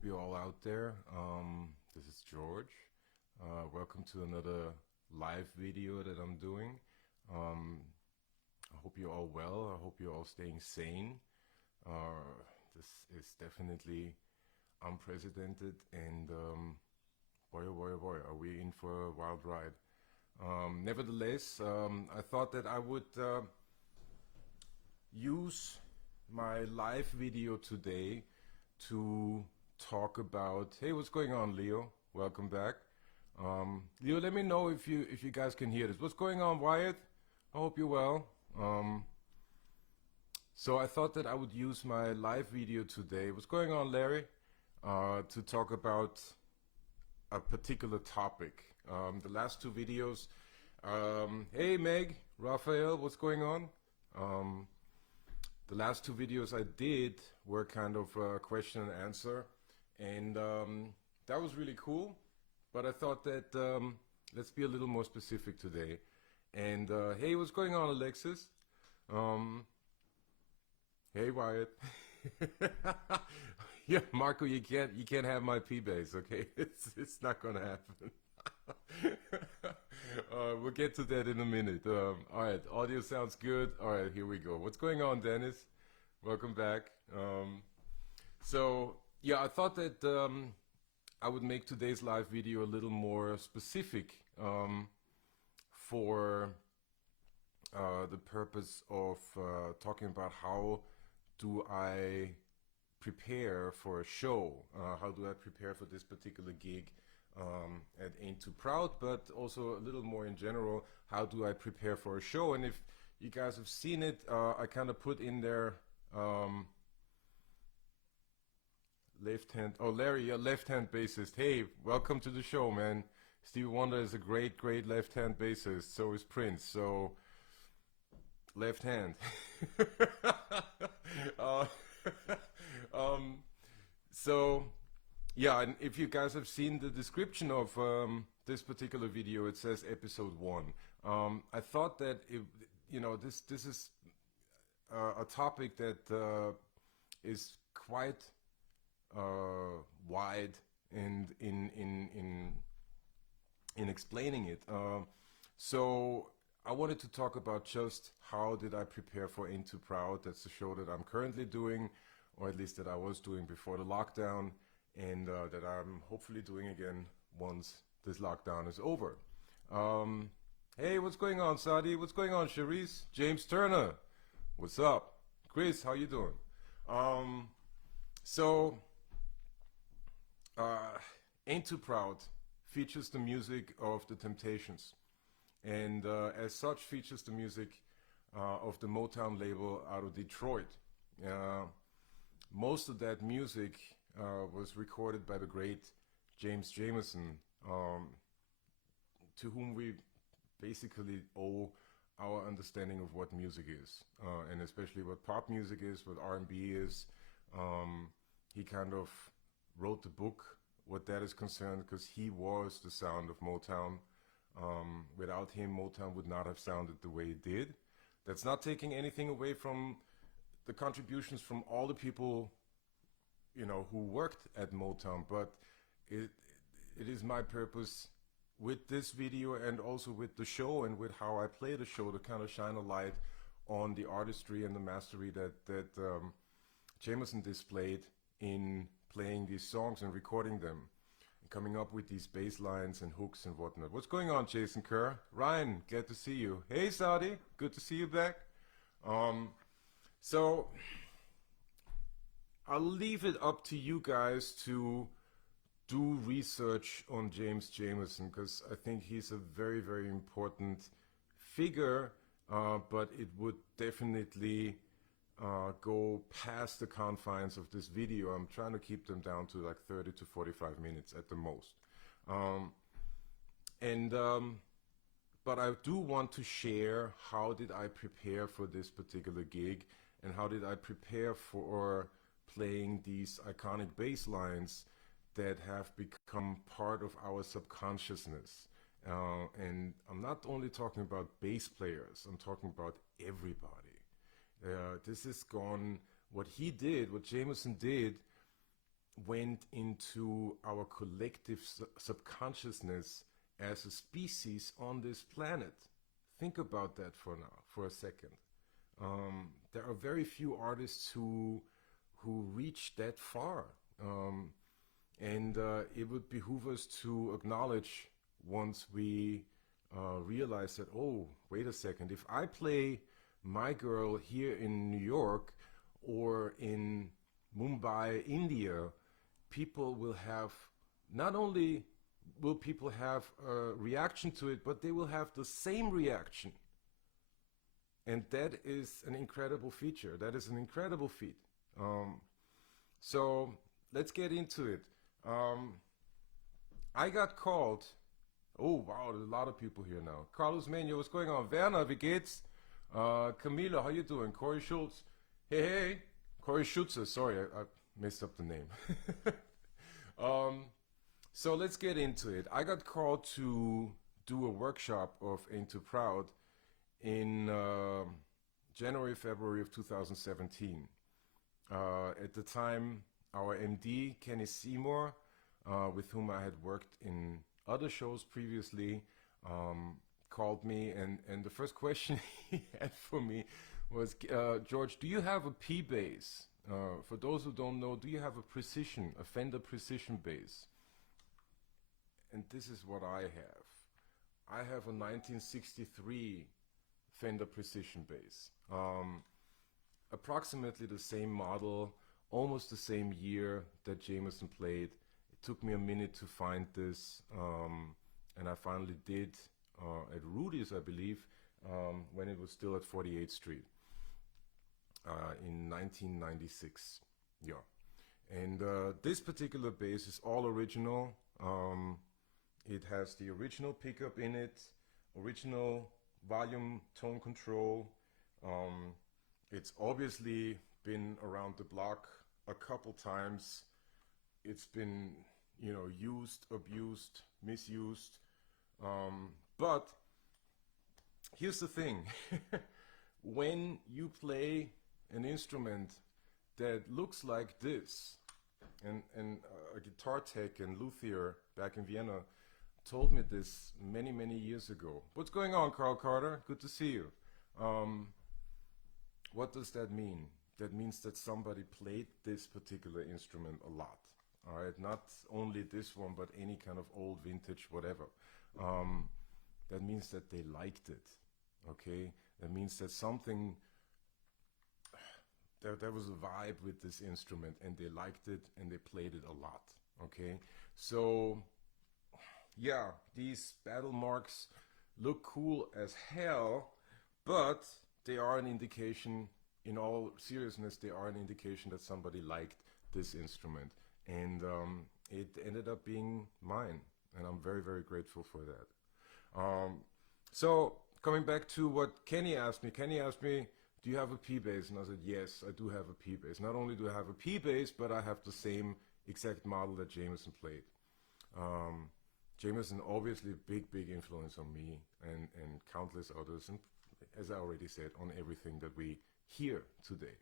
hope you're all out there. This is George. Welcome to another live video that I'm doing. I hope you're all well. I hope you're all staying sane. This is definitely unprecedented, and boy, oh boy, oh boy, are we in for a wild ride. Nevertheless, I thought that I would use my live video today to talk about, hey, what's going on, Leo? Welcome back. Leo, let me know if you guys can hear this. What's going on, Wyatt? I hope you're well. So I thought that I would use my live video today, what's going on, Larry, to talk about a particular topic. The last two videos, hey Meg, Raphael, what's going on? The last two videos I did were kind of question and answer, and that was really cool, but I thought that let's be a little more specific today. And hey, what's going on, Alexis? Hey Wyatt. Yeah, Marco, you can't have my P-Bass, okay? It's not gonna happen. We'll get to that in a minute. All right, audio sounds good. All right, here we go. What's going on, Dennis? Welcome back. So yeah, I thought that I would make today's live video a little more specific for the purpose of talking about how do I prepare for a show, how do I prepare for this particular gig at Ain't Too Proud, but also a little more in general, how do I prepare for a show. And if you guys have seen it, I kind of put in there left hand, oh Larry, your left hand bassist, hey, welcome to the show, man. Stevie Wonder is a great left hand bassist, so is Prince, so left hand. So yeah, and if you guys have seen the description of this particular video, it says episode 1. I thought that this is a topic that is quite wide and in explaining it. So I wanted to talk about just how did I prepare for Ain't Too Proud. That's the show that I'm currently doing, or at least that I was doing before the lockdown, and that I'm hopefully doing again once this lockdown is over. Hey, what's going on, Sadi? What's going on, Cherise? James Turner, what's up? Chris, how you doing? Ain't Too Proud features the music of the Temptations, and as such features the music of the Motown label out of Detroit. Most of that music was recorded by the great Jameson, to whom we basically owe our understanding of what music is, and especially what pop music is, what R&B is. He kind of wrote the book what that is concerned, because he was the sound of Motown. Without him, Motown would not have sounded the way it did. That's not taking anything away from the contributions from all the people, who worked at Motown, but it is my purpose with this video and also with the show and with how I play the show to kind of shine a light on the artistry and the mastery that Jameson displayed in playing these songs and recording them, and coming up with these bass lines and hooks and whatnot. What's going on, Jason Kerr? Ryan, glad to see you. Hey, Saudi, good to see you back. So I'll leave it up to you guys to do research on Jameson, because I think he's a very important figure, but it would definitely go past the confines of this video. I'm trying to keep them down to like 30 to 45 minutes at the most. But I do want to share how did I prepare for this particular gig, and how did I prepare for playing these iconic bass lines that have become part of our subconsciousness. And I'm not only talking about bass players, I'm talking about everybody. This is gone, what he did, what Jameson did, went into our collective subconsciousness as a species on this planet. Think about that for a second. There are very few artists who reach that far, and it would behoove us to acknowledge once we realize that, oh, wait a second, if I play My Girl here in New York or in Mumbai, India, people will have, not only will people have a reaction to it, but they will have the same reaction. And that is an incredible feature. That is an incredible feat. So let's get into it. I got called. Oh, wow, there's a lot of people here now. Carlos Menio, what's going on? Werner, wie geht's? Camilo, how you doing? Corey Schultz. Hey, hey. Corey Schutze, sorry, I messed up the name. So let's get into it. I got called to do a workshop of Ain't Too Proud in January, February of 2017. At the time, our MD, Kenny Seymour, with whom I had worked in other shows previously, called me, and the first question he had for me was, George, do you have a P bass? For those who don't know, do you have a Fender Precision bass? And this is what I have. I have a 1963 Fender Precision bass. Approximately the same model, almost the same year that Jameson played. It took me a minute to find this, and I finally did at Rudy's, I believe, when it was still at 48th Street in 1996. Yeah, and this particular bass is all original. It has the original pickup in it, original volume tone control. It's obviously been around the block a couple times. It's been, you know, used, abused, misused. But here's the thing. When you play an instrument that looks like this, and a guitar tech and luthier back in Vienna told me this many, many years ago. What's going on, Carl Carter? Good to see you. What does that mean? That means that somebody played this particular instrument a lot. All right, not only this one, but any kind of old vintage, whatever. That means that they liked it. Okay, that means that something, there was a vibe with this instrument, and they liked it, and they played it a lot. Okay, so yeah, these battle marks look cool as hell, but they are an indication, in all seriousness, they are an indication that somebody liked this instrument. And it ended up being mine, and I'm very, very grateful for that. So coming back to what Kenny asked me, do you have a P bass? And I said, yes, I do have a P bass. Not only do I have a P bass, but I have the same exact model that Jameson played. Jameson, obviously a big, big influence on me and countless others, and as I already said, on everything that we hear today.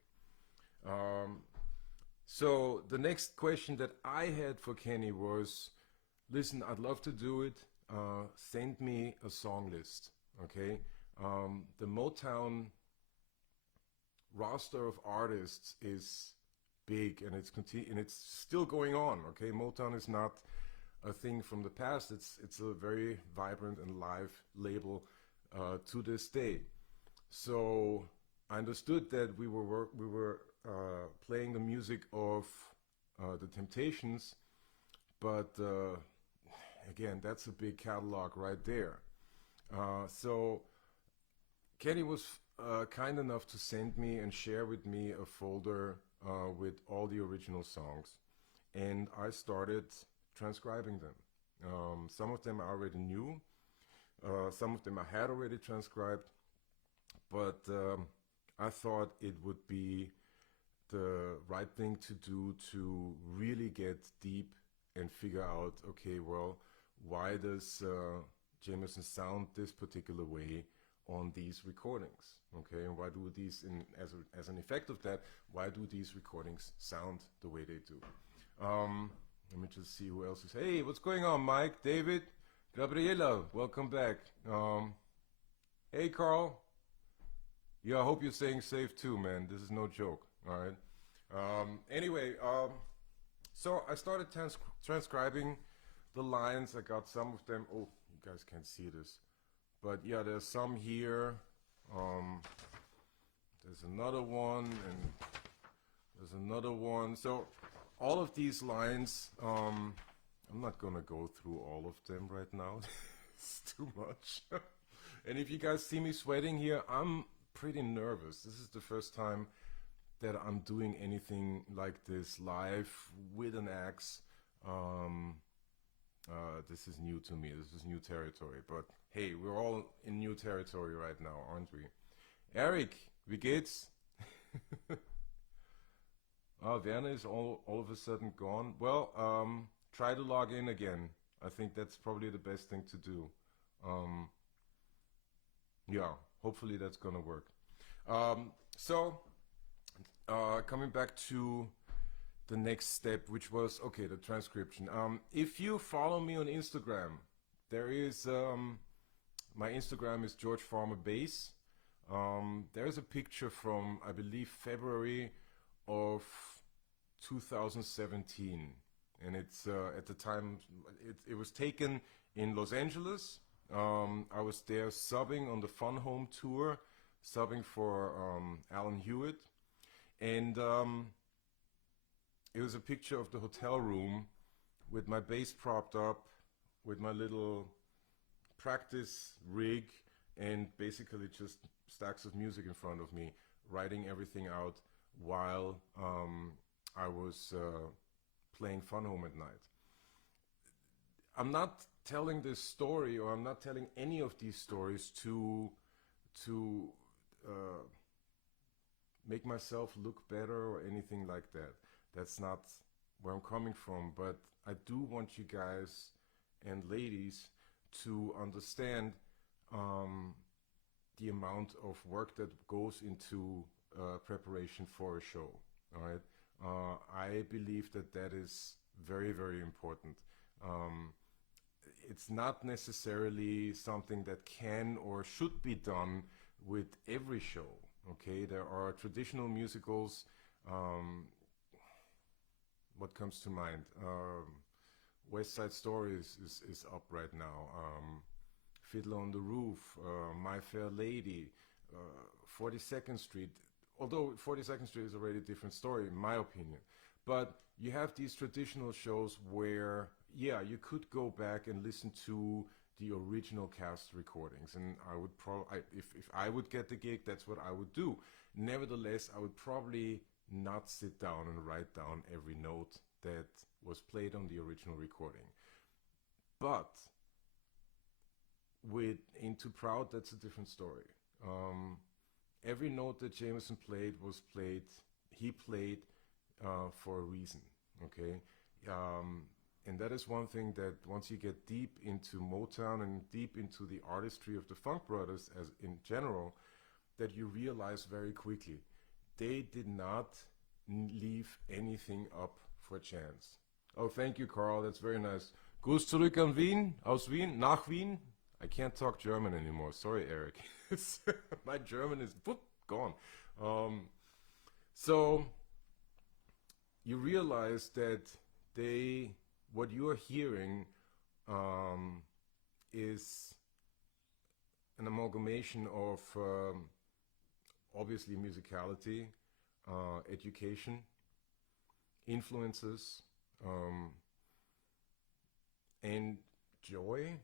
So the next question that I had for Kenny was, listen, I'd love to do it. Send me a song list, okay? The Motown roster of artists is big, and it's still going on, okay? Motown is not a thing from the past. It's a very vibrant and live label to this day. So I understood that we were playing the music of the Temptations, but again, that's a big catalog right there. So Kenny was kind enough to send me and share with me a folder with all the original songs, and I started transcribing them. Some of them I already knew, some of them I had already transcribed, but I thought it would be the right thing to do to really get deep and figure out, okay, well, why does Jameson sound this particular way on these recordings? Okay, and why do these, as an effect of that, why do these recordings sound the way they do? Let me just see who else is. Hey, what's going on, Mike, David, Gabriela? Welcome back. Hey, Carl. Yeah, I hope you're staying safe too, man. This is no joke. All right. Anyway, so I started transcribing the lines. I got some of them. Oh, you guys can't see this, but yeah, there's some here. There's another one, and there's another one. So all of these lines, I'm not gonna go through all of them right now. It's too much. And if you guys see me sweating here, I'm pretty nervous. This is the first time that I'm doing anything like this live with an axe. This is new to me. This is new territory. But hey, we're all in new territory right now, aren't we? Eric, wie geht's? Werner is all of a sudden gone. Well, try to log in again. I think that's probably the best thing to do. Yeah, hopefully that's gonna work. Coming back to the next step, which was, okay, the transcription. If you follow me on Instagram, there is, my Instagram is George Farmer Bass. There's a picture from, I believe, February of 2017. And it's, at the time, it was taken in Los Angeles. I was there subbing on the Fun Home tour, subbing for Alan Hewitt. And it was a picture of the hotel room with my bass propped up, with my little practice rig, and basically just stacks of music in front of me, writing everything out while I was playing Fun Home at night. I'm not telling this story, or I'm not telling any of these stories to make myself look better or anything like that. That's not where I'm coming from, but I do want you guys and ladies to understand the amount of work that goes into preparation for a show. All right, I believe that that is very, very important. It's not necessarily something that can or should be done with every show. Okay, there are traditional musicals. What comes to mind? West Side Story is up right now. Fiddler on the Roof, My Fair Lady, 42nd Street. Although 42nd Street is already a different story, in my opinion. But you have these traditional shows where, yeah, you could go back and listen to the original cast recordings, and I would if I would get the gig, that's what I would do. Nevertheless, I would probably not sit down and write down every note that was played on the original recording. But with Into Proud, that's a different story. Every note that Jameson played was played, he played for a reason, okay? And that is one thing that once you get deep into Motown and deep into the artistry of the Funk Brothers as in general, that you realize very quickly, they did not leave anything up for chance. Oh, thank you, Carl. That's very nice. Gruß zurück an Wien, aus Wien, nach Wien. I can't talk German anymore. Sorry, Eric. My German is gone. So you realize that what you are hearing is an amalgamation of obviously musicality, education, influences, and joy,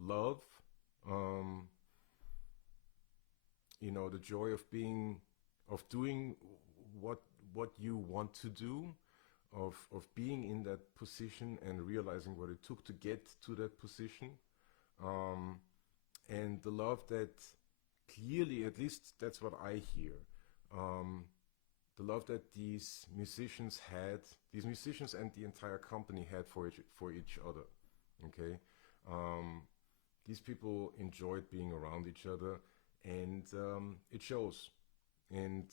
love, you know, the joy of doing what you want to do, of being in that position and realizing what it took to get to that position, and the love that clearly, at least that's what I hear, the love that these musicians and the entire company had for each other. Okay, these people enjoyed being around each other, and it shows. And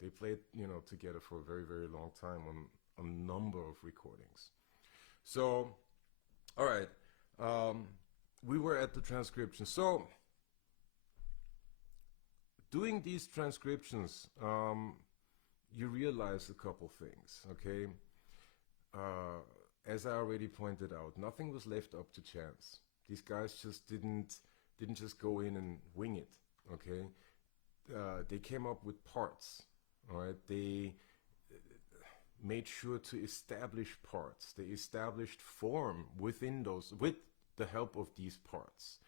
they played, you know, together for a very, very long time on a number of of recordings. So, all right, we were at the transcription. So, doing these transcriptions, you realize a couple things, okay? As I already pointed out, nothing was left up to chance. These guys just didn't just go in and wing it, okay? They came up with parts, all right? They made sure to establish parts. They established form within those, with the help of these parts.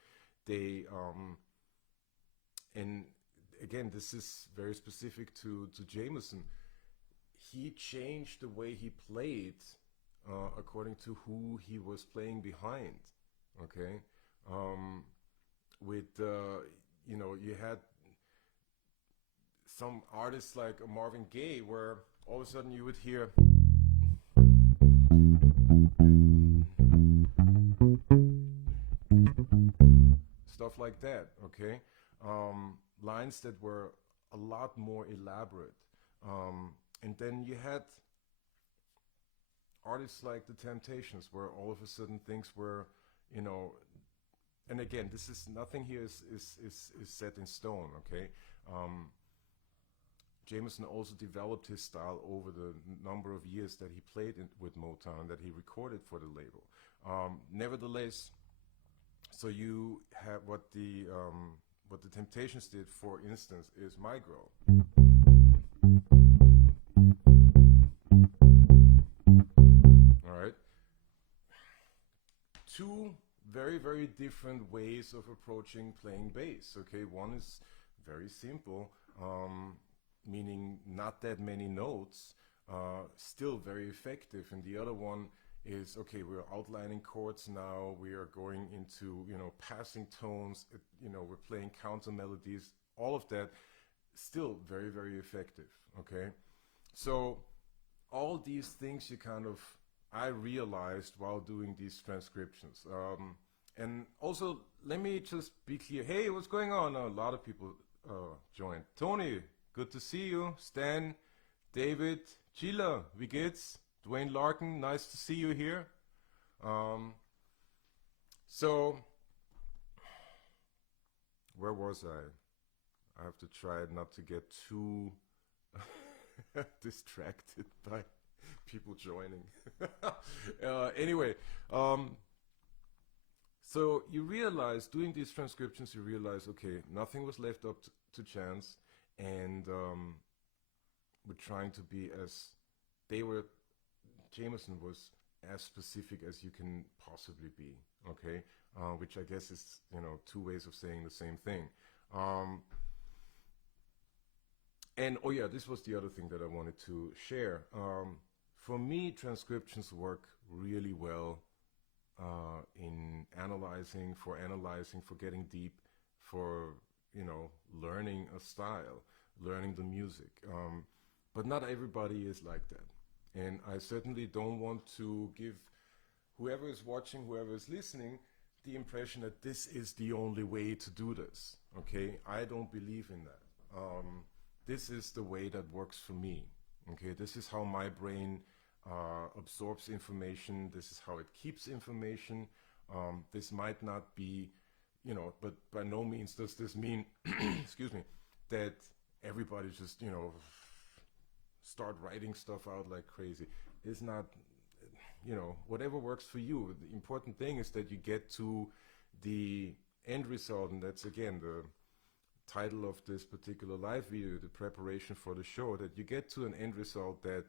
They, and again, this is very specific to Jameson. He changed the way he played according to who he was playing behind, okay? You know, you had some artists like Marvin Gaye where all of a sudden you would hear stuff like that, okay? Lines that were a lot more elaborate. And then you had artists like the Temptations where all of a sudden things were, you know, and again, this is nothing here is set in stone, okay? Jameson also developed his style over the number of years that he played with Motown, that he recorded for the label. Nevertheless, so you have what the Temptations did, for instance, is My Girl. All right. Two very, very different ways of approaching playing bass. Okay, one is very simple, meaning not that many notes, still very effective, and the other one is, okay, we're outlining chords now, we are going into, you know, passing tones, you know, we're playing counter melodies, all of that, still very, very effective, okay? So all these things I realized while doing these transcriptions. And also, let me just be clear. Hey, what's going on? A lot of people joined. Tony, good to see you. Stan, David, Gila, wie geht's? Dwayne Larkin, nice to see you here. So, where was I? I have to try not to get too distracted by people joining. Anyway, so you realize, doing these transcriptions, you realize, okay, nothing was left up to chance, and we're trying to be Jameson was as specific as you can possibly be, okay? Which I guess is, you know, two ways of saying the same thing. And, oh yeah, this was the other thing that I wanted to share. For me, transcriptions work really well in analyzing, for getting deep, for, you know, learning a style, learning the music. But not everybody is like that. And I certainly don't want to give whoever is watching, whoever is listening, the impression that this is the only way to do this, okay? I don't believe in that. This is the way that works for me, okay? This is how my brain absorbs information. This is how it keeps information. This might not be, you know, but by no means does this mean, excuse me, that everybody just, you know, start writing stuff out like crazy. It's not, you know, whatever works for you. The important thing is that you get to the end result, and that's again the title of this particular live video, the preparation for the show, that you get to an end result that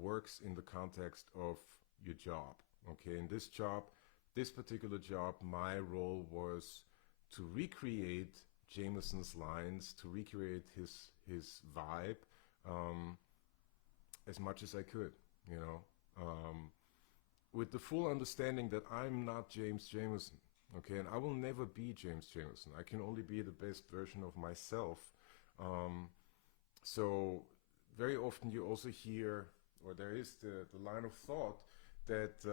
works in the context of your job. Okay, in this particular job, my role was to recreate Jameson's lines, to recreate his vibe as much as I could, you know, with the full understanding that I'm not James Jameson, okay, and I will never be James Jameson. I can only be the best version of myself. So very often you also hear, or there is the line of thought that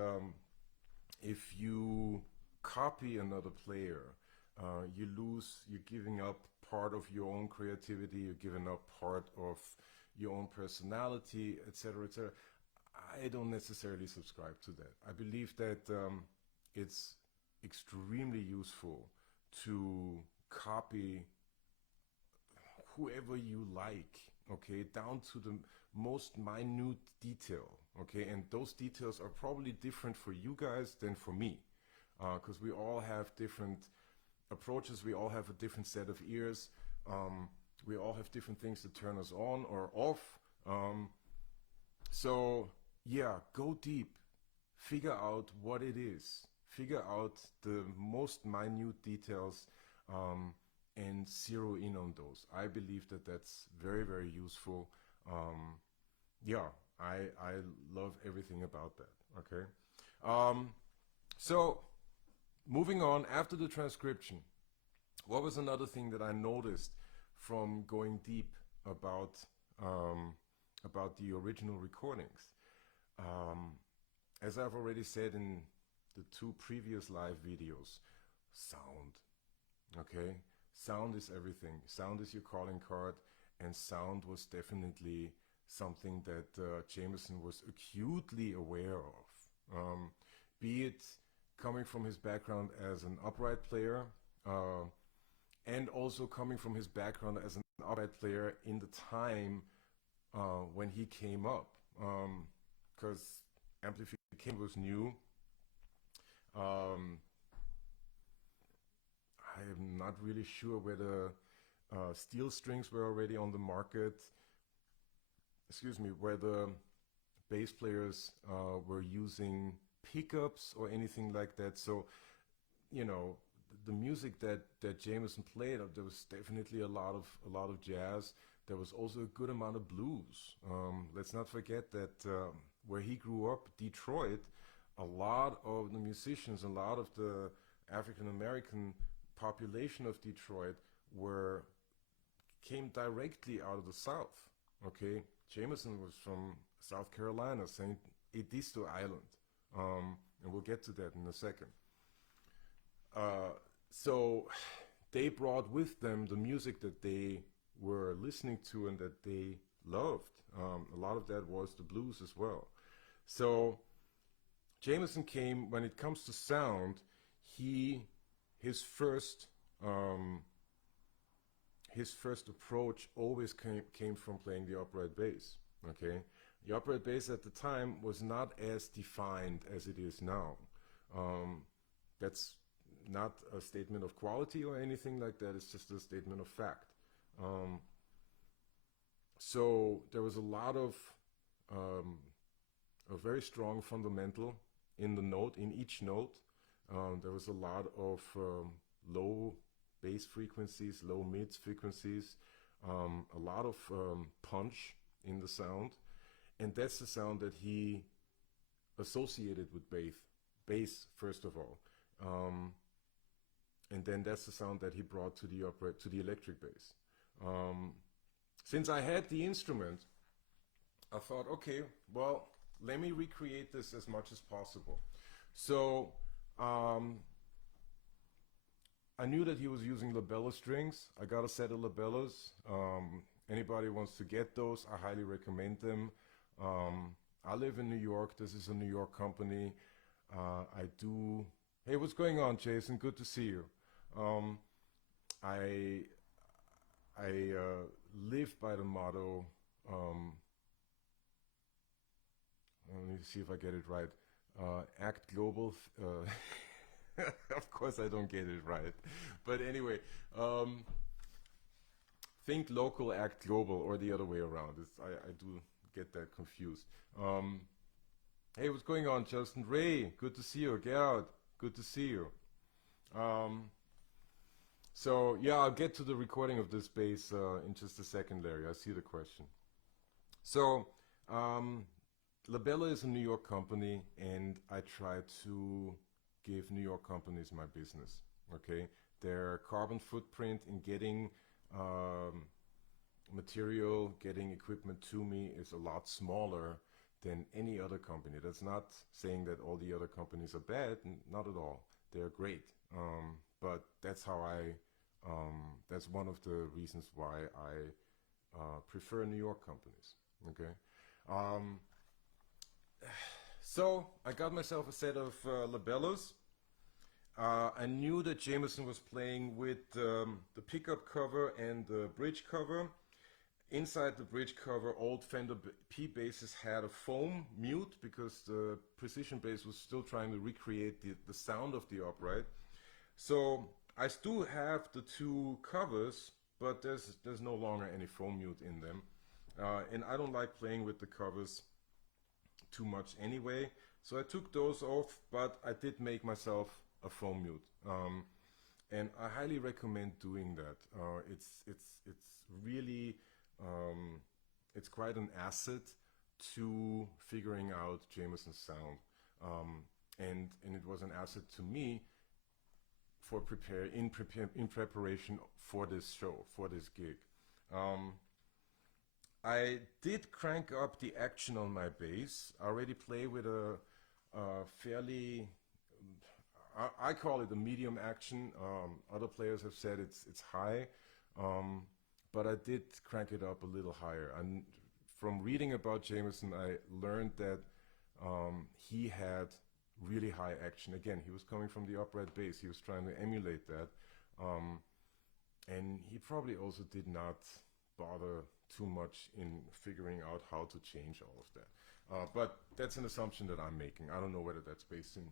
if you copy another player, you're giving up part of your own creativity, you're giving up part of your own personality, etc., etc. I don't necessarily subscribe to that. I believe that it's extremely useful to copy whoever you like, okay, down to the most minute detail, okay, and those details are probably different for you guys than for me, because we all have different approaches, we all have a different set of ears, we all have different things that turn us on or off, so yeah, go deep, figure out what it is, figure out the most minute details, and zero in on those. I believe that that's very, very useful. Yeah, I love everything about that, okay? So, moving on, after the transcription, what was another thing that I noticed from going deep about the original recordings? As I've already said in the 2 previous live videos, sound, okay? Sound is everything. Sound is your calling card, and sound was definitely something that Jameson was acutely aware of. Be it coming from his background as an upright player, and also coming from his background as an upright player in the time when he came up, because amplification was new. I'm not really sure whether steel strings were already on the market. Excuse me, whether bass players were using pickups or anything like that. So, you know, the music that Jameson played, there was definitely a lot of jazz. There was also a good amount of blues. Let's not forget that where he grew up, Detroit, a lot of the musicians, a lot of the African American population of Detroit came directly out of the South. Okay, Jameson was from South Carolina, St. Edisto Island, and we'll get to that in a second. So they brought with them the music that they were listening to and that they loved. A lot of that was the blues as well. So Jameson came, when it comes to sound, his first approach always came from playing the upright bass. Okay, the upright bass at the time was not as defined as it is now. That's not a statement of quality or anything like that. It's just a statement of fact. So there was a lot of a very strong fundamental in each note. There was a lot of low bass frequencies, low mids frequencies, a lot of punch in the sound, and that's the sound that he associated with bass first of all, and then that's the sound that he brought to the electric bass. Since I had the instrument, I thought, okay, well, let me recreate this as much as possible. So I knew that he was using labella strings. I got a set of labellas. Anybody wants to get those, I highly recommend them. I live in New York. This is a New York company. Hey, what's going on, Jason? Good to see you. I live by the motto, let me see if I get it right, act global. Of course I don't get it right, but anyway, think local, act global, or the other way around. I do get that confused. Hey, what's going on, Justin? Ray, good to see you. Gerard, good to see you. So yeah, I'll get to the recording of this bass in just a second, Larry. I see the question. So Labella is a New York company, and I try to give New York companies my business. Okay, their carbon footprint in getting material, getting equipment to me is a lot smaller than any other company. That's not saying that all the other companies are bad, not at all. They're great, but that's how that's one of the reasons why I prefer New York companies. Okay, So I got myself a set of labellos. I knew that Jameson was playing with the pickup cover and the bridge cover. Inside the bridge cover, old Fender P basses had a foam mute because the precision bass was still trying to recreate the sound of the upright. So I still have the two covers, but there's no longer any foam mute in them. And I don't like playing with the covers too much anyway. So I took those off, but I did make myself a foam mute. And I highly recommend doing that. It's really it's quite an asset to figuring out Jameson's sound, and it was an asset to me for in preparation for this show, for this gig. I did crank up the action on my bass. I already play with a fairly, I call it a medium action. Other players have said it's high. But I did crank it up a little higher. And from reading about Jameson, I learned that he had really high action. Again, he was coming from the upright bass. He was trying to emulate that. And he probably also did not bother too much in figuring out how to change all of that. But that's an assumption that I'm making. I don't know whether that's based in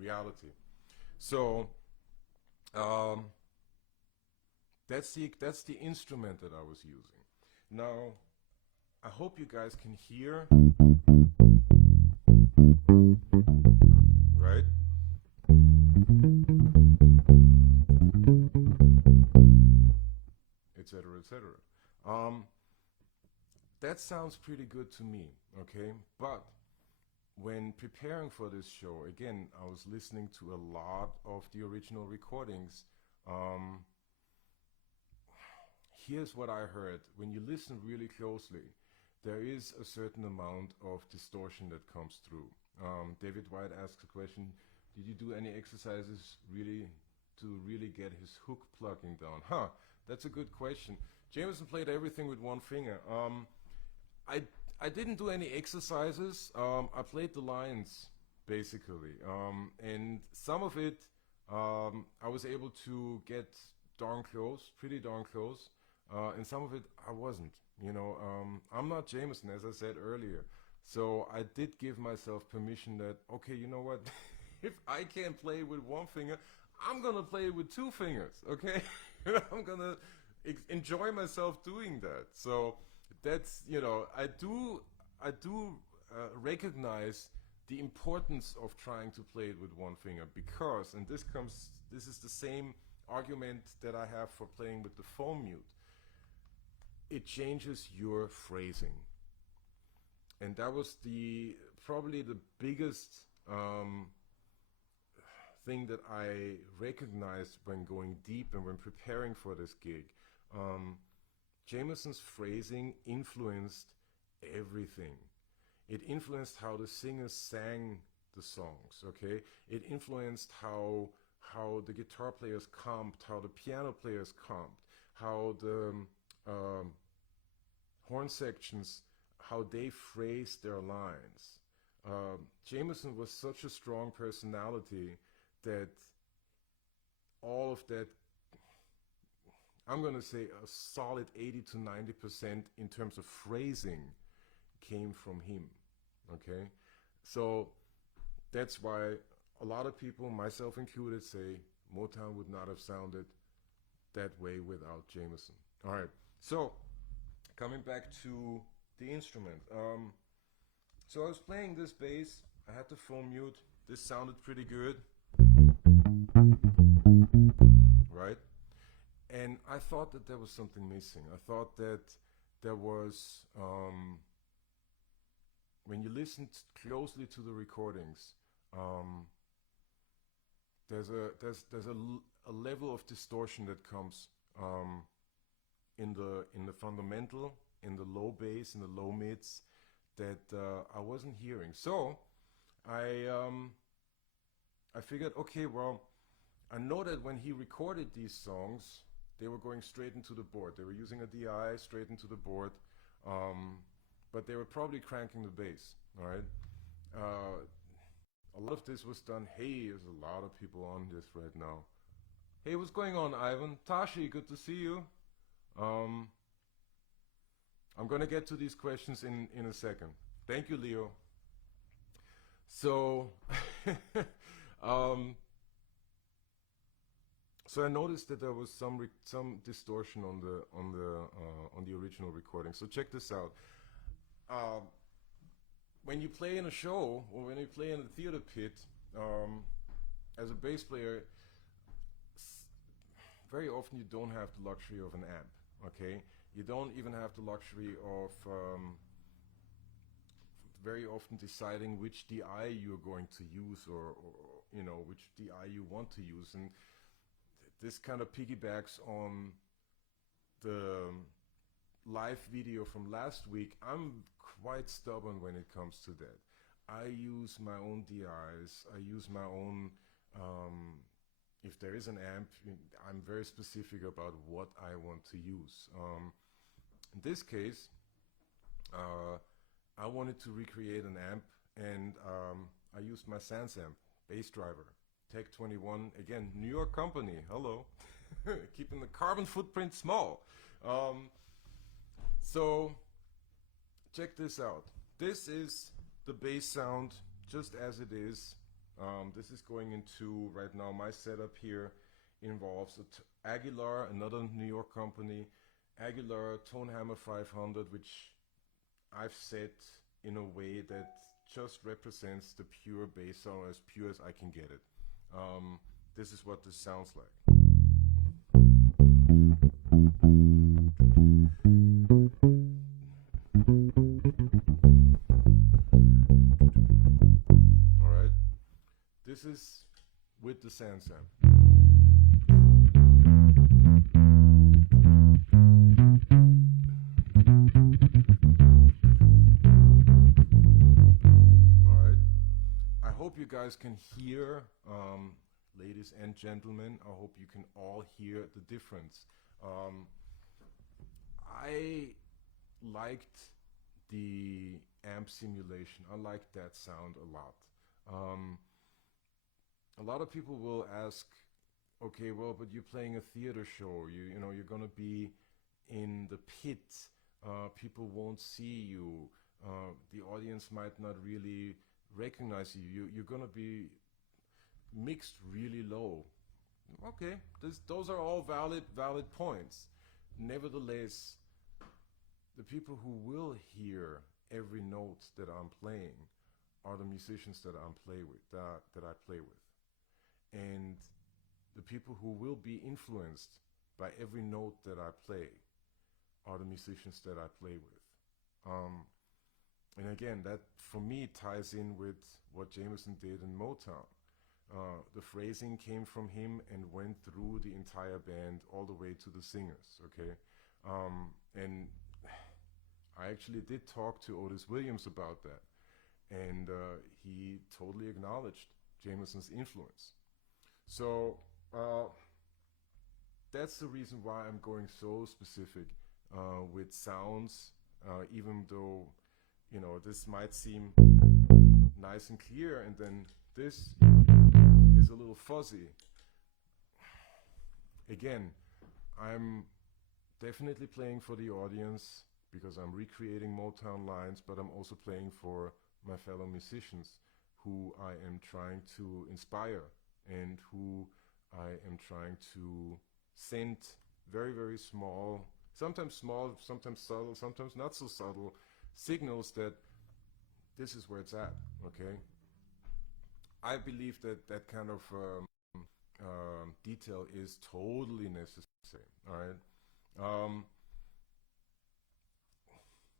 reality. So that's the instrument that I was using. Now, I hope you guys can hear, right? Etc., etc. That sounds pretty good to me, okay? But when preparing for this show, again, I was listening to a lot of the original recordings. Here's what I heard. When you listen really closely, there is a certain amount of distortion that comes through. David White asks a question, did you do any exercises to really get his hook plugging down? That's a good question. Jameson played everything with one finger. I didn't do any exercises. I played the lines, basically. And some of it, I was able to get pretty darn close. And some of it, I wasn't. You know, I'm not Jameson, as I said earlier. So I did give myself permission that, okay, you know what? If I can't play with one finger, I'm going to play with two fingers, okay? I'm going to enjoy myself doing that. So that's, you know, I do recognize the importance of trying to play it with one finger because, and this is the same argument that I have for playing with the foam mute. It changes your phrasing. And that was probably the biggest thing that I recognized when going deep and when preparing for this gig. Jameson's phrasing influenced everything. It influenced how the singers sang the songs, okay? It influenced how the guitar players comped, how the piano players comped, how the horn sections, how they phrased their lines. Jameson was such a strong personality that all of that, I'm going to say a solid 80 to 90% in terms of phrasing came from him, okay? So that's why a lot of people, myself included, say Motown would not have sounded that way without Jameson. All right, so coming back to the instrument. So I was playing this bass. I had the foam mute. This sounded pretty good, right? And I thought that there was something missing. I thought that there was, when you listened closely to the recordings, there's a level of distortion that comes in the fundamental, in the low bass, in the low mids, that I wasn't hearing. So I figured, okay, well, I know that when he recorded these songs, they were going straight into the board. They were using a DI straight into the board, but they were probably cranking the bass, all right? A lot of this was done. Hey, there's a lot of people on this right now. Hey, what's going on, Ivan? Tashi, good to see you. I'm gonna get to these questions in a second. Thank you, Leo. So, so I noticed that there was some distortion on the original recording. So check this out. When you play in a show or when you play in a theater pit, as a bass player, very often you don't have the luxury of an amp. Okay, you don't even have the luxury of very often deciding which DI you're going to use, or you know, which DI you want to use. And this kind of piggybacks on the live video from last week. I'm quite stubborn when it comes to that. I use my own DIs. I use my own, if there is an amp, I'm very specific about what I want to use. In this case, I wanted to recreate an amp, and I used my Sans amp, bass driver, Tech 21, again, New York company, hello, keeping the carbon footprint small. So, check this out. This is the bass sound just as it is. This is going into, right now, my setup here involves Aguilar, another New York company, Aguilar Tonehammer 500, which I've set in a way that just represents the pure bass sound, as pure as I can get it. This is what this sounds like. Alright, this is with the Sans amp. You guys can hear, ladies and gentlemen, I hope you can all hear the difference. I liked the amp simulation. I liked that sound a lot. A lot of people will ask, okay, well, but you're playing a theater show, you know, you're gonna be in the pit, people won't see you, the audience might not really recognize you. You're gonna be mixed really low. Okay, those are all valid points. Nevertheless, the people who will hear every note that I'm playing are the musicians that I play with, and the people who will be influenced by every note that I play are the musicians that I play with. And again, that for me ties in with what Jameson did in Motown. The phrasing came from him and went through the entire band all the way to the singers, okay? And I actually did talk to Otis Williams about that, and he totally acknowledged Jameson's influence. So that's the reason why I'm going so specific with sounds, even though, you know, this might seem nice and clear, and then this is a little fuzzy. Again, I'm definitely playing for the audience because I'm recreating Motown lines, but I'm also playing for my fellow musicians who I am trying to inspire and who I am trying to send very, very small, sometimes subtle, sometimes not so subtle, signals that this is where it's at, okay? I believe that that kind of detail is totally necessary, all right?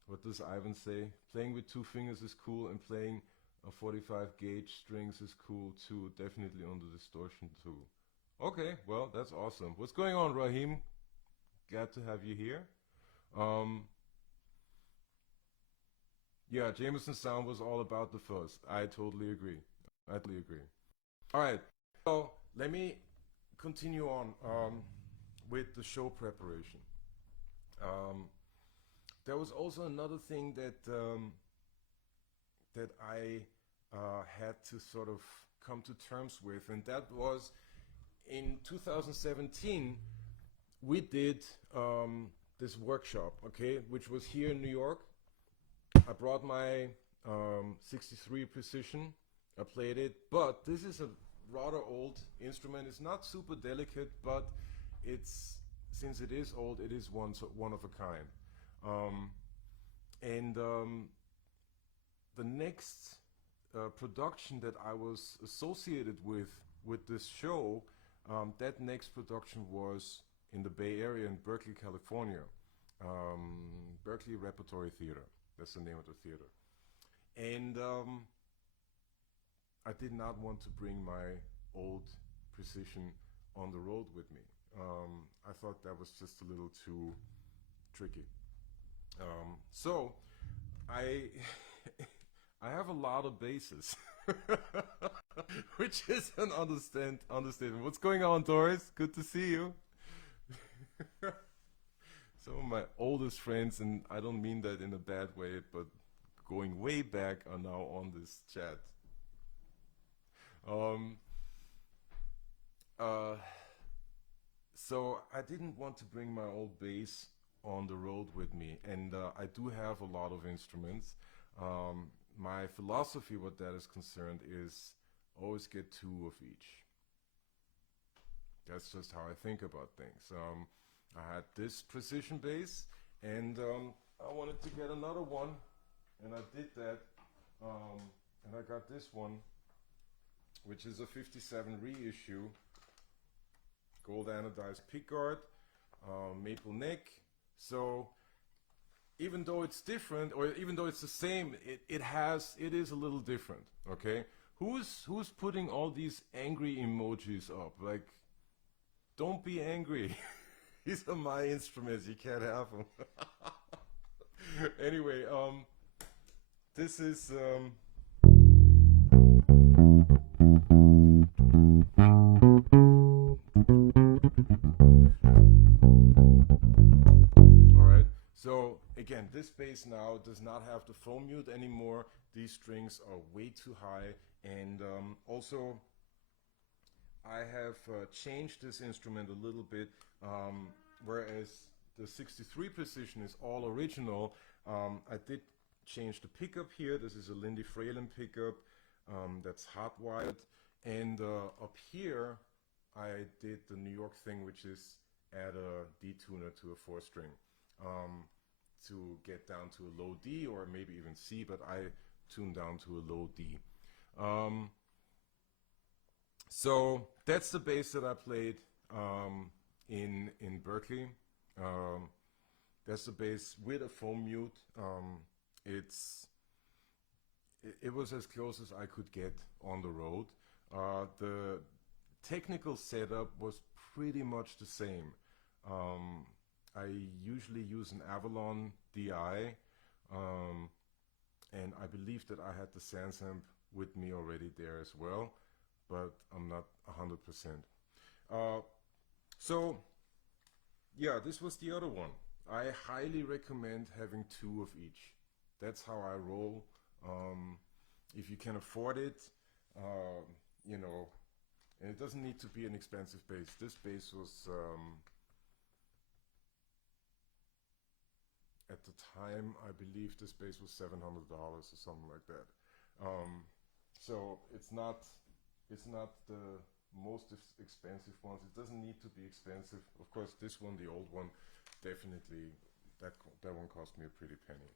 What does Ivan say? Playing with two fingers is cool, and playing a 45 gauge strings is cool too, definitely on the distortion too. Okay, well, that's awesome. What's going on, Raheem? Glad to have you here. Yeah, Jameson's sound was all about the fuzz. I totally agree. All right, so let me continue on with the show preparation. There was also another thing that that I had to sort of come to terms with, and that was in 2017. We did this workshop, okay, which was here in New York. I brought my 63 Precision. I played it, but this is a rather old instrument. It's not super delicate, but it's, since it is old, it is one of a kind. The next production that I was associated with this show, that next production was in the Bay Area in Berkeley, California. Berkeley Repertory Theater. That's the name of the theater. And I did not want to bring my old Precision on the road with me. I thought that was just a little too tricky. So I I have a lot of basses, which is an understatement. What's going on, Doris? Good to see you. Some of my oldest friends, and I don't mean that in a bad way, but going way back, are now on this chat. So I didn't want to bring my old bass on the road with me, and I do have a lot of instruments. My philosophy what that is concerned is always get two of each. That's just how I think about things. I had this Precision bass, and I wanted to get another one, and I did that, and I got this one, which is a 57 reissue, gold anodized pickguard, maple neck. So even though it's different, or even though it's the same, it is a little different. Okay, who's putting all these angry emojis up? Like, don't be angry. These are my instruments. You can't have them. Anyway, this is alright. So again, this bass now does not have the foam mute anymore. These strings are way too high, and also I have changed this instrument a little bit. Whereas the 63 Precision is all original, I did change the pickup here. This is a Lindy Fralin pickup that's hot wired, and up here I did the New York thing, which is add a D tuner to a 4-string to get down to a low D, or maybe even C, but I tuned down to a low D. So that's the bass that I played in Berkeley. That's the bass with a foam mute. It was as close as I could get on the road. The technical setup was pretty much the same. I usually use an Avalon DI, and I believe that I had the Sansamp with me already there as well, but I'm not 100%. So yeah, this was the other one. I highly recommend having two of each. That's how I roll. If you can afford it, you know, and it doesn't need to be an expensive bass. This bass was, at the time, I believe this bass was $700 or something like that. So it's not the most expensive ones. It doesn't need to be expensive. Of course, this one, the old one, definitely that one cost me a pretty penny.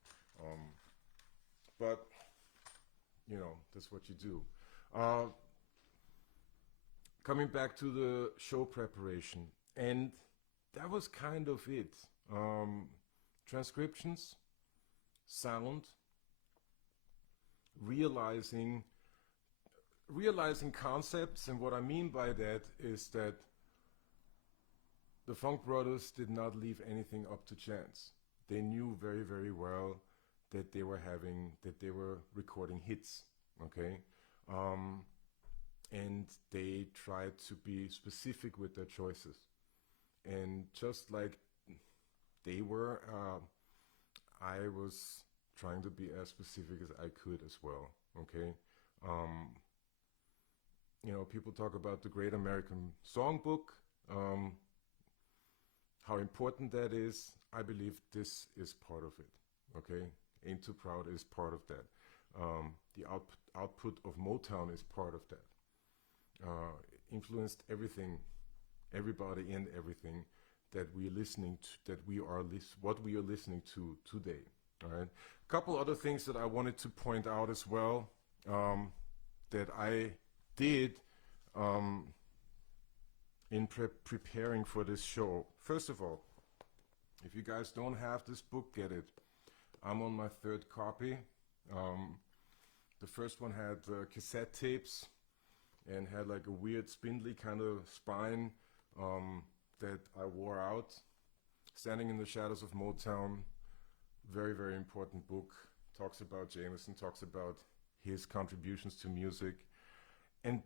But you know, that's what you do. Coming back to the show preparation, and that was kind of it. Transcriptions, sound, realizing concepts, and what I mean by that is that the Funk Brothers did not leave anything up to chance. They knew very, very well that they were recording hits, okay? And they tried to be specific with their choices. And just like they were, I was trying to be as specific as I could as well, okay? Um, People talk about the Great American Songbook, how important that is. I believe this is part of it. Okay, Ain't Too Proud is part of that. The output of Motown is part of that. Influenced everything, everybody, and everything that we are listening to, what we are listening to today. All right. A couple other things that I wanted to point out as well, that I did in preparing for this show. First of all, if you guys don't have this book, get it. I'm on my third copy. The first one had cassette tapes and had like a weird spindly kind of spine that I wore out. Standing in the Shadows of Motown, very, very important book. Talks about Jameson, talks about his contributions to music. And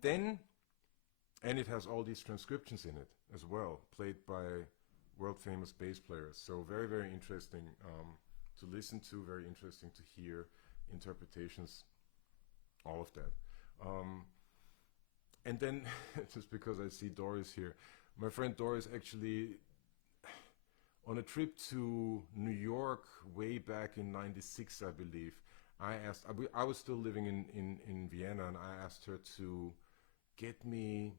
it has all these transcriptions in it as well, played by world famous bass players. So very, very interesting to listen to, very interesting to hear interpretations, all of that. And then, just because I see Doris here, my friend Doris actually, on a trip to New York way back in '96, I believe, I was still living in Vienna, and I asked her to get me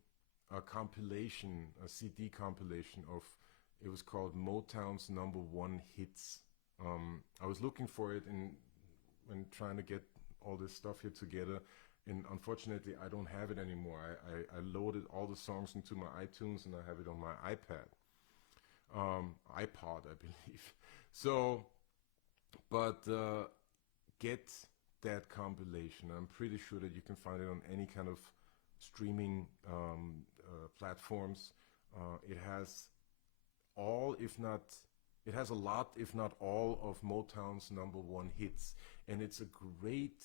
a compilation, a CD compilation of, it was called Motown's #1 hits. I was looking for it when trying to get all this stuff here together, and unfortunately I don't have it anymore. I loaded all the songs into my iTunes, and I have it on my iPod, I believe. So, but get that compilation. I'm pretty sure that you can find it on any kind of streaming platforms. It has it has a lot, if not all, of Motown's #1 hits, and it's a great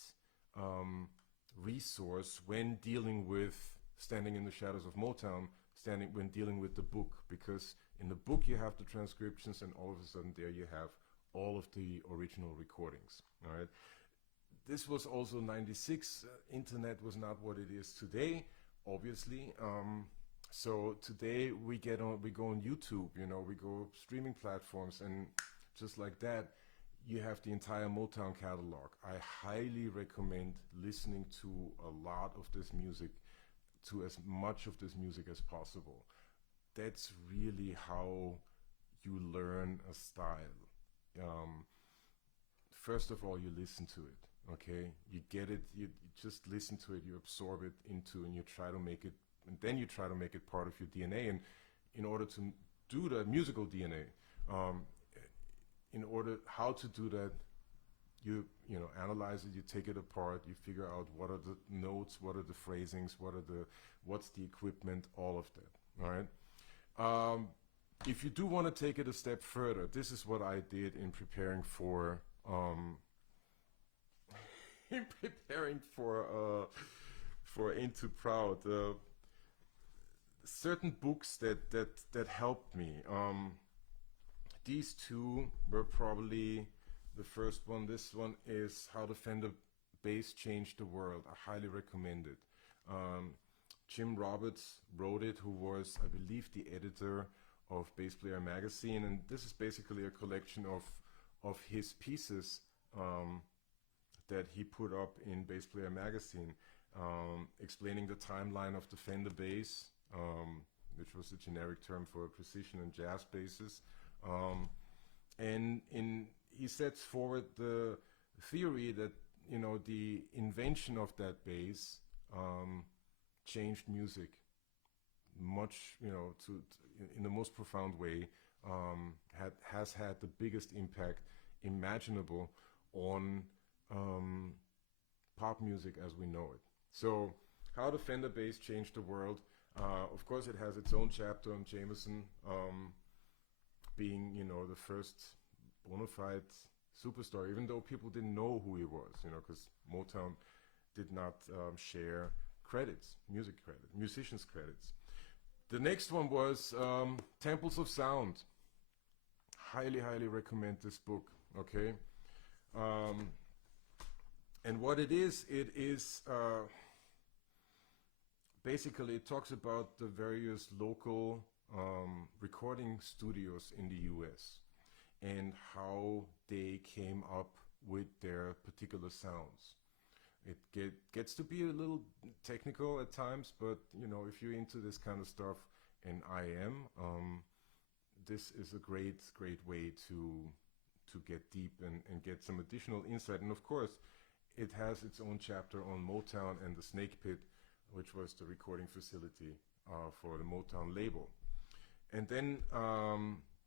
resource when dealing with Standing in the Shadows of Motown, when dealing with the book, because in the book you have the transcriptions, and all of a sudden there you have all of the original recordings. All right. This was also '96. Internet was not what it is today, obviously. So today we go on YouTube, we go streaming platforms, and just like that, you have the entire Motown catalog. I highly recommend listening to a lot of this music, to as much of this music as possible. That's really how you learn a style. First of all, you listen to it, okay? You get it, you just listen to it, you absorb it into, and you try to make it, and then you try to make it part of your DNA. And in order to do the musical DNA, how to do that, you analyze it, you take it apart, you figure out what are the notes, what are the phrasings, what's the equipment, all of that. All right. If you do want to take it a step further, this is what I did in preparing for Ain't Too Proud. Certain books that helped me. These two were probably the first one. This one is How the Fender Bass Changed the World. I highly recommend it. Jim Roberts wrote it, who was, I believe, the editor of Bass Player magazine, and this is basically a collection of his pieces that he put up in Bass Player magazine, explaining the timeline of the Fender bass, which was a generic term for precision and jazz basses. And he sets forward the theory that the invention of that bass changed music much, in the most profound way, has had the biggest impact imaginable on pop music as we know it. So, How the Fender Bass Changed the World. Of course, it has its own chapter on Jameson being, the first bona fide superstar, even though people didn't know who he was, because Motown did not share musicians' credits. The next one was Temples of Sound. Highly, highly recommend this book, okay? And what it is basically it talks about the various local recording studios in the US and how they came up with their particular sounds. It gets to be a little technical at times, but you know, if you're into this kind of stuff, and I am, this is a great way to get deep and get some additional insight. And of course, it has its own chapter on Motown and the Snake Pit, which was the recording facility for the Motown label. And then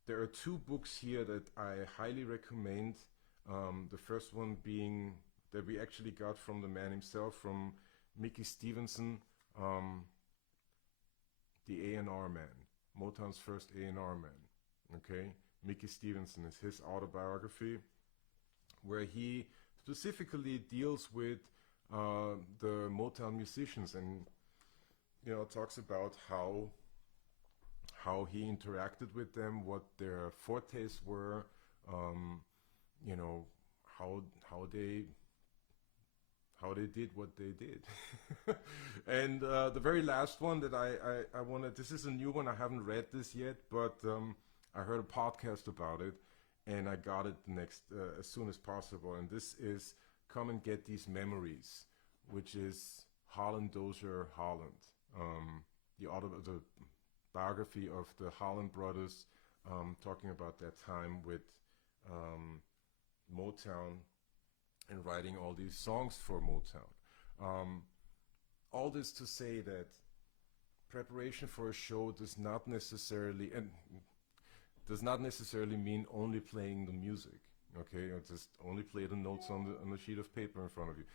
there are two books here that I highly recommend. The first one being that we actually got from the man himself, from Mickey Stevenson, the A&R man, Motown's first A&R man. Okay, Mickey Stevenson is his autobiography, where he specifically deals with the Motown musicians, and you know, talks about how he interacted with them, what their fortes were, you know, how they did what they did. And the very last one that I wanted, this is a new one, I haven't read this yet, but I heard a podcast about it, and I got it as soon as possible. And this is Come and Get These Memories, which is Holland Dozier Holland, the biography of the Holland brothers, talking about that time with Motown and writing all these songs for Motown. All this to say that preparation for a show does not necessarily mean only playing the music, okay, or just only play the notes on a sheet of paper in front of you.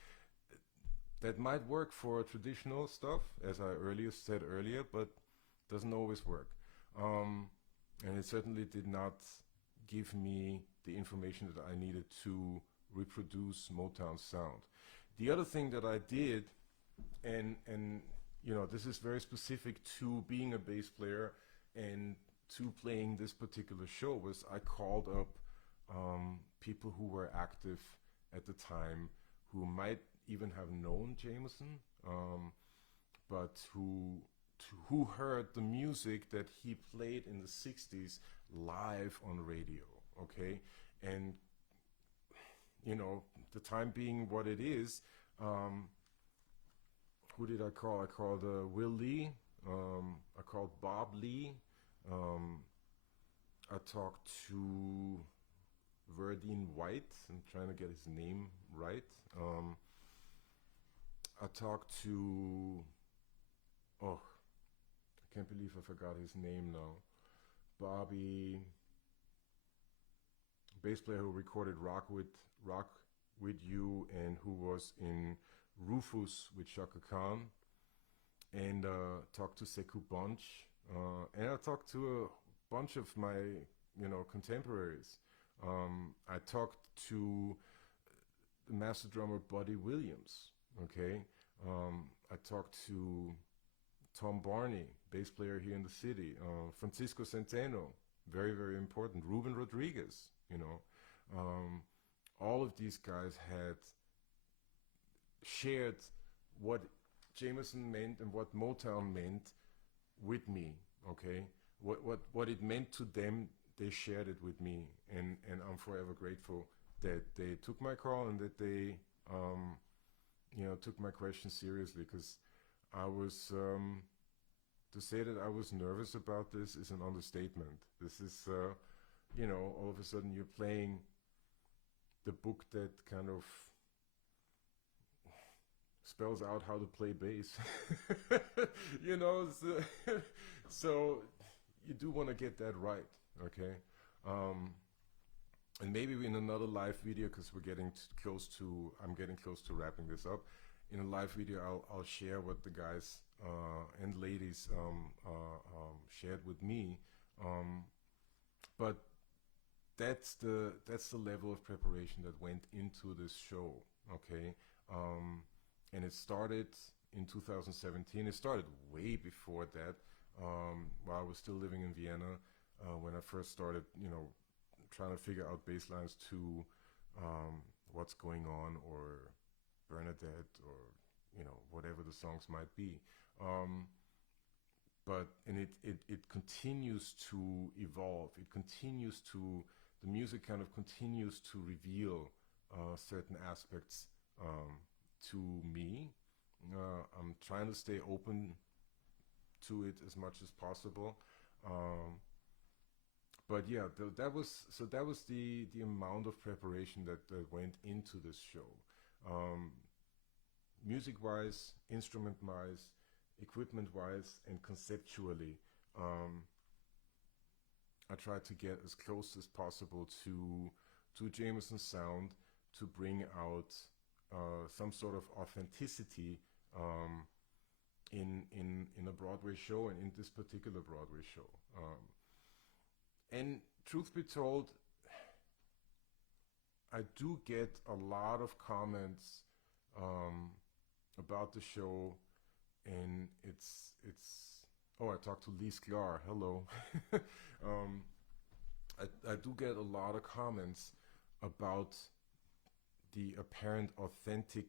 That might work for traditional stuff, as I said earlier, but doesn't always work. And it certainly did not give me the information that I needed to reproduce Motown's sound. The other thing that I did, and you know, this is very specific to being a bass player and to playing this particular show, was I called up people who were active at the time, who might even have known Jameson, but who heard the music that he played in the 60s live on radio, okay? And, you know, the time being what it is, who did I call? I called Will Lee, I called Bob Lee, I talked to Verdine White, I'm trying to get his name right. I talked to, I can't believe I forgot his name now. Bobby, bass player who recorded Rock with You and who was in Rufus with Chaka Khan, and talked to Sekou Bunch, and I talked to a bunch of my, you know, contemporaries. I talked to the master drummer Buddy Williams, okay? I talked to Tom Barney, bass player here in the city, Francisco Centeno, very, very important, Ruben Rodriguez, you know. All of these guys had shared what Jameson meant and what Motown meant with me, okay? What it meant to them, they shared it with me, and I'm forever grateful that they took my call and that they, you know, took my question seriously, because I was, to say that I was nervous about this is an understatement. This is, you know, all of a sudden you're playing the book that kind of spells out how to play bass. You know, so you do want to get that right, okay? And maybe in another live video, because I'm getting close to wrapping this up. In a live video, I'll share what the guys and ladies shared with me. But that's the level of preparation that went into this show, okay? And it started in 2017. It started way before that, while I was still living in Vienna, when I first started, you know, trying to figure out bass lines to what's going on, or Bernadette, or whatever the songs might be. But it continues to evolve. The music kind of continues to reveal certain aspects to me. I'm trying to stay open to it as much as possible. But yeah, that was the amount of preparation that went into this show. Music-wise, instrument-wise, equipment-wise, and conceptually, I tried to get as close as possible to Jameson's sound, to bring out some sort of authenticity in a Broadway show, and in this particular Broadway show. And truth be told, I do get a lot of comments about the show, and it's oh, I talked to Lee Sklar, hello. I do get a lot of comments about the apparent authentic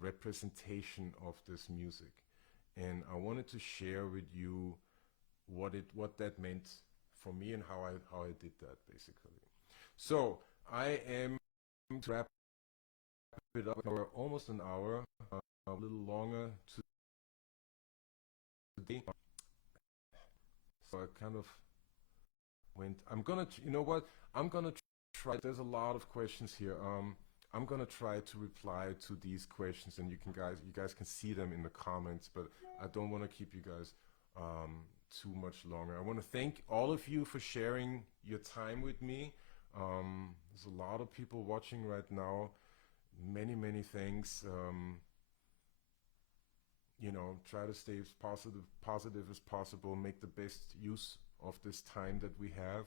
representation of this music, and I wanted to share with you what that meant for me and how I did that, basically. So I am to wrap it up for almost an hour, a little longer today. So I kind of went. I'm gonna, you know what? I'm gonna try. There's a lot of questions here. I'm gonna try to reply to these questions, and you guys can see them in the comments. But I don't want to keep you guys too much longer. I want to thank all of you for sharing your time with me. There's a lot of people watching right now. Many thanks. Try to stay as positive as possible. Make the best use of this time that we have.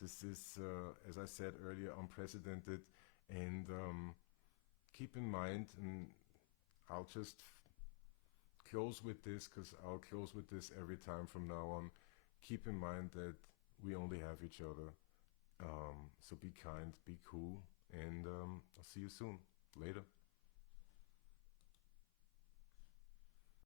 This is, as I said earlier, unprecedented. And keep in mind, and I'll just close with this, because I'll close with this every time from now on. Keep in mind that we only have each other. So be kind, be cool, and I'll see you soon. Later.